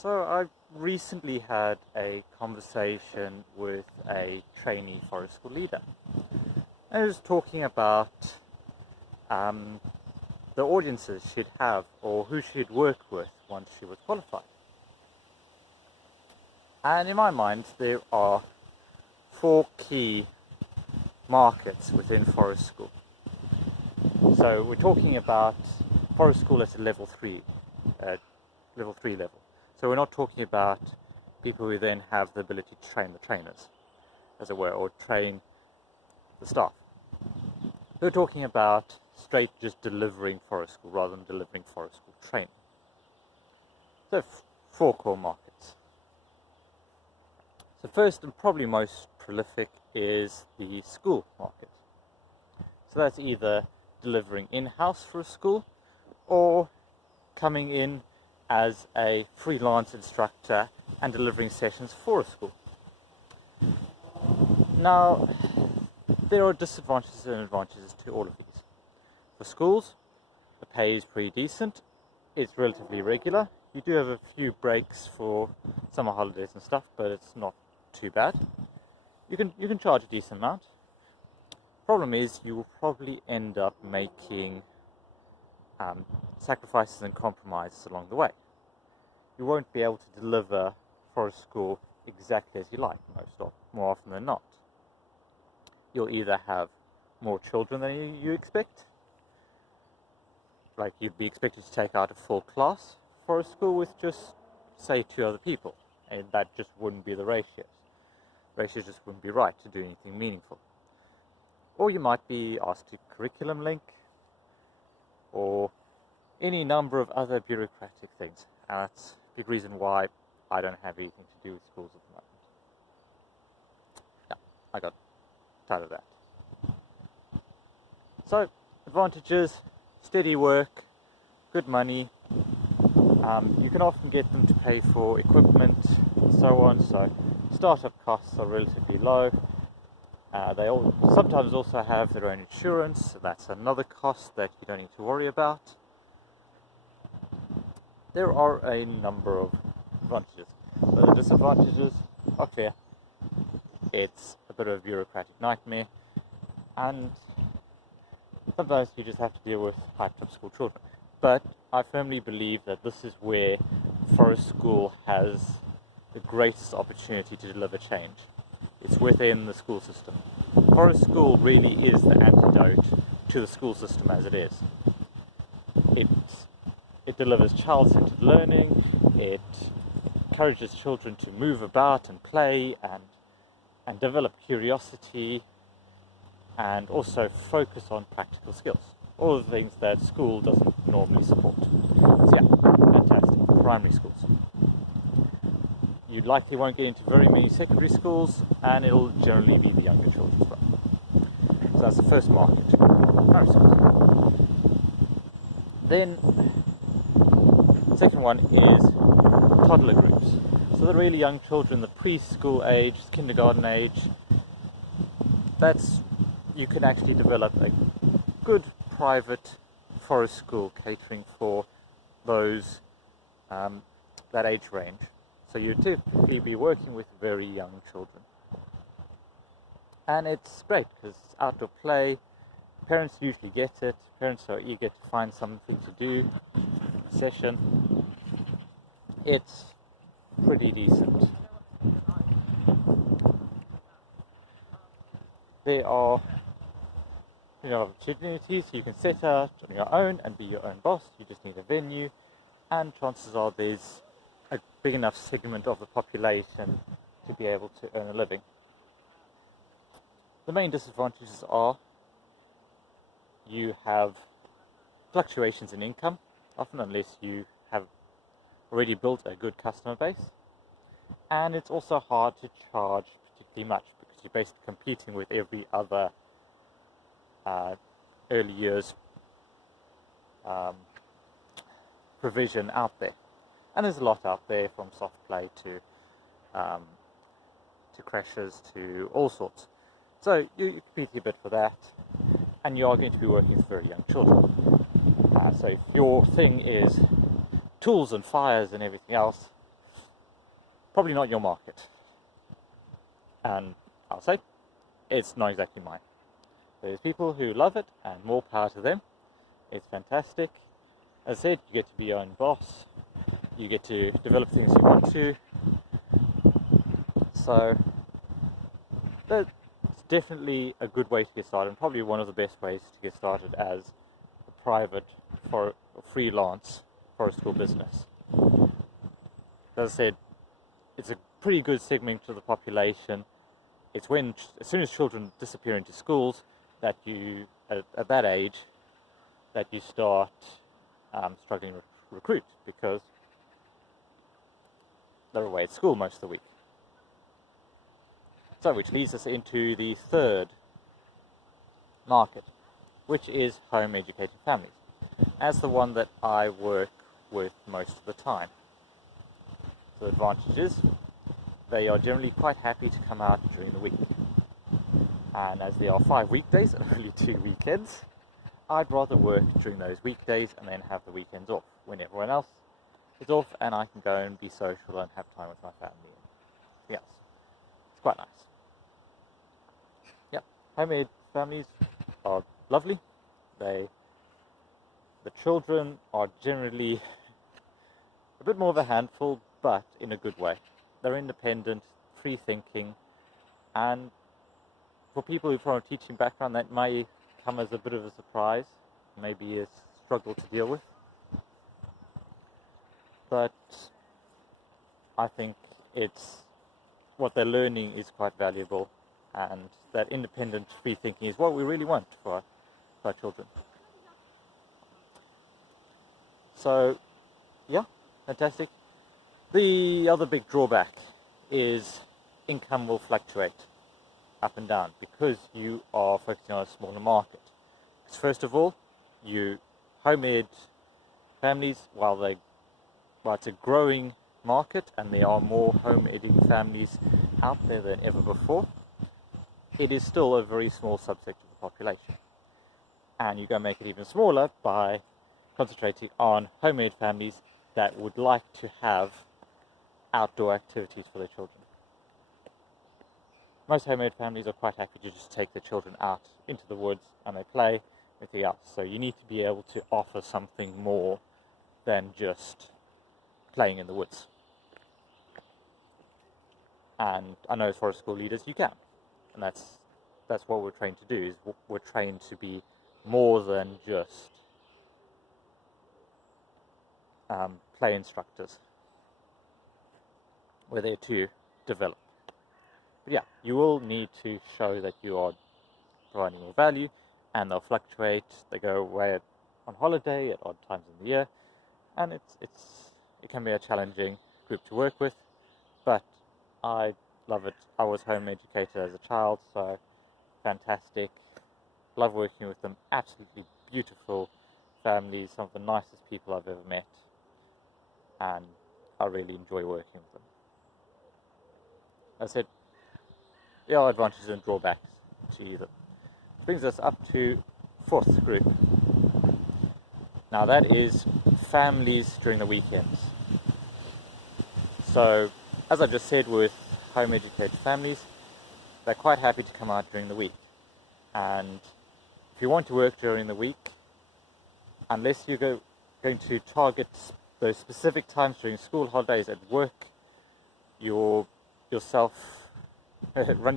So I recently had a conversation with a trainee forest school leader. And it was talking about um, the audiences she'd have or who she'd work with once she was qualified. And in my mind, there are four key markets within forest school. So we're talking about forest school at a level 3 level. So we're not talking about people who then have the ability to train the trainers, as it were, or train the staff. We're talking about straight just delivering forest school rather than delivering forest school training. So four core markets. So first and probably most prolific is the school market. So that's either delivering in-house for a school or coming in as a freelance instructor and delivering sessions for a school. Now, there are disadvantages and advantages to all of these. For schools, the pay is pretty decent. It's relatively regular. You do have a few breaks for summer holidays and stuff, but it's not too bad. You can charge a decent amount. Problem is, you will probably end up making sacrifices and compromises along the way. You won't be able to deliver for a school exactly as you like more often than not. You'll either have more children than you expect, like you'd be expected to take out a full class for a school with just, say, 2 other people, and that just wouldn't be the ratios. Ratios just wouldn't be right to do anything meaningful. Or you might be asked to curriculum link, or any number of other bureaucratic things. And that's a big reason why I don't have anything to do with schools at the moment. Yeah, I got tired of that. So, advantages: steady work, good money. You can often get them to pay for equipment and so on, so startup costs are relatively low. They sometimes also have their own insurance, so that's another cost that you don't need to worry about. There are a number of advantages, but the disadvantages are clear. It's a bit of a bureaucratic nightmare, and sometimes you just have to deal with hyped up school children. But I firmly believe that this is where forest school has the greatest opportunity to deliver change. It's within the school system. Forest school really is the antidote to the school system as it is. It delivers child-centered learning, it encourages children to move about and play and develop curiosity, and also focus on practical skills. All of the things that school doesn't normally support. So yeah, fantastic. Primary schools. You likely won't get into very many secondary schools, and it'll generally be the younger children as well. So that's the first market, primary schools. Then, the second one is toddler groups. So the really young children, the preschool age, kindergarten age, you can actually develop a good private forest school catering for those, that age range. So you typically be working with very young children. And it's great because it's outdoor play. Parents usually get it. Parents are eager to find something to do. Session. It's pretty decent. There are opportunities. You can set out on your own and be your own boss. You just need a venue, and chances are there's a big enough segment of the population to be able to earn a living. The main disadvantages are you have fluctuations in income, often unless you have already built a good customer base, and it's also hard to charge particularly much because you're basically competing with every other early years provision out there. And there's a lot out there, from soft play to crashes to all sorts. So you compete a bit for that, and you are going to be working with very young children. So if your thing is tools and fires and everything else, probably not your market. And I'll say, it's not exactly mine. There's people who love it, and more power to them. It's fantastic. As I said, you get to be your own boss. You get to develop things you want to. So that's definitely a good way to get started, and probably one of the best ways to get started as a private for freelance forest school business. As I said, it's a pretty good segment of the population. It's when, as soon as children disappear into schools, that you, at that age, that you start struggling to recruit, because they're away at school most of the week. So, which leads us into the third market, which is home educated families, as the one that I work with most of the time. The advantage is they are generally quite happy to come out during the week. And as there are 5 weekdays and only 2 weekends, I'd rather work during those weekdays and then have the weekends off when everyone else is off, and I can go and be social and have time with my family and everything else. It's quite nice. Yep, homemade families are lovely. The children are generally a bit more of a handful, but in a good way. They're independent, free thinking, and for people who are from a teaching background, that may come as a bit of a surprise, maybe a struggle to deal with. But I think it's what they're learning is quite valuable, and that independent free thinking is what we really want for our children. So, yeah, fantastic. The other big drawback is income will fluctuate up and down because you are focusing on a smaller market. Because first of all, home-ed families, while it's a growing market and there are more home-eding families out there than ever before, it is still a very small subset of the population. And you go make it even smaller by concentrating on home-made families that would like to have outdoor activities for their children. Most home-made families are quite happy to just take their children out into the woods and they play, everything else. So you need to be able to offer something more than just playing in the woods. And I know as forest school leaders you can. And that's what we're trained to do, is we're trained to be more than just play instructors. We're there to develop. But yeah, you will need to show that you are providing more value, and they'll fluctuate. They go away on holiday at odd times in the year, and it can be a challenging group to work with, but I love it. I was home educated as a child, so fantastic. Love working with them. Absolutely beautiful families, some of the nicest people I've ever met, and I really enjoy working with them. As I said, there are advantages and drawbacks to either. Which brings us up to fourth group. Now that is families during the weekends. So, as I just said, with home educated families, they're quite happy to come out during the week. And if you want to work during the week, unless you're going to target those specific times during school holidays at work, run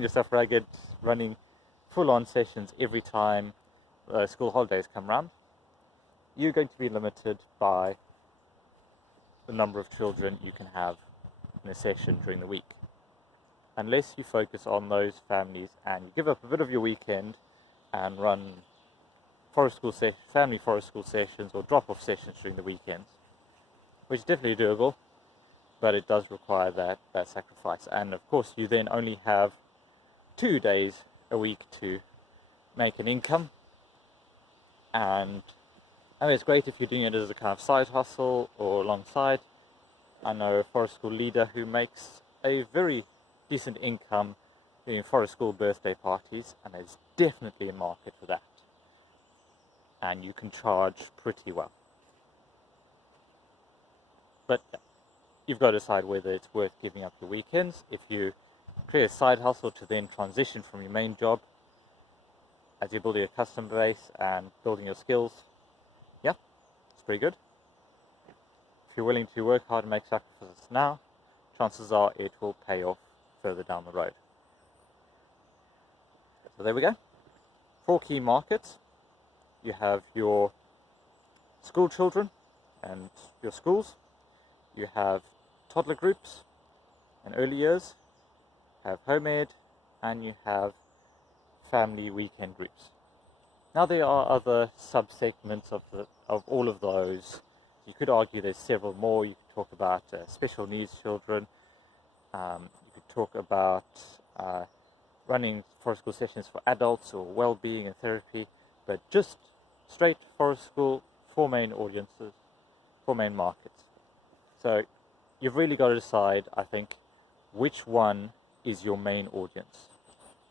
yourself ragged, running full-on sessions every time school holidays come around, you're going to be limited by the number of children you can have in a session during the week. Unless you focus on those families and you give up a bit of your weekend and run family forest school sessions or drop-off sessions during the weekends, which is definitely doable, but it does require that sacrifice. And of course, you then only have 2 days a week to make an income. And I mean, it's great if you're doing it as a kind of side hustle or alongside. I know a forest school leader who makes a very decent income doing forest school birthday parties, and there's definitely a market for that. And you can charge pretty well. But yeah, you've got to decide whether it's worth giving up your weekends. If you create a side hustle to then transition from your main job as you're building a customer base and building your skills, yeah, it's pretty good. If you're willing to work hard and make sacrifices now, chances are it will pay off further down the road. So there we go. 4 key markets. You have your school children and your schools. You have toddler groups and early years. You have home ed, and you have family weekend groups. Now there are other sub-segments of all of those. You could argue there's several more. You could talk about special needs children. You could talk about running forest school sessions for adults or well-being and therapy, but just straight forest school, 4 main audiences, 4 main markets. So you've really got to decide, I think, which one is your main audience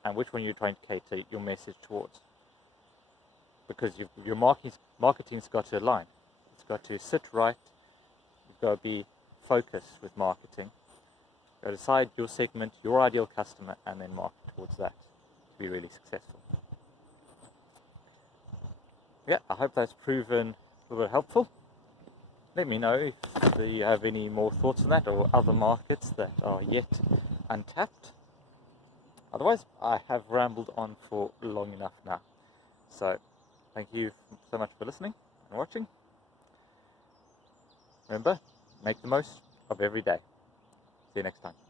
and which one you're trying to cater your message towards. Because your marketing's got to align. It's got to sit right. You've got to be focused with marketing. You've got to decide your segment, your ideal customer, and then market towards that to be really successful. Yeah, I hope that's proven a little bit helpful. Let me know if you have any more thoughts on that or other markets that are yet untapped. Otherwise, I have rambled on for long enough now. So, thank you so much for listening and watching. Remember, make the most of every day. See you next time.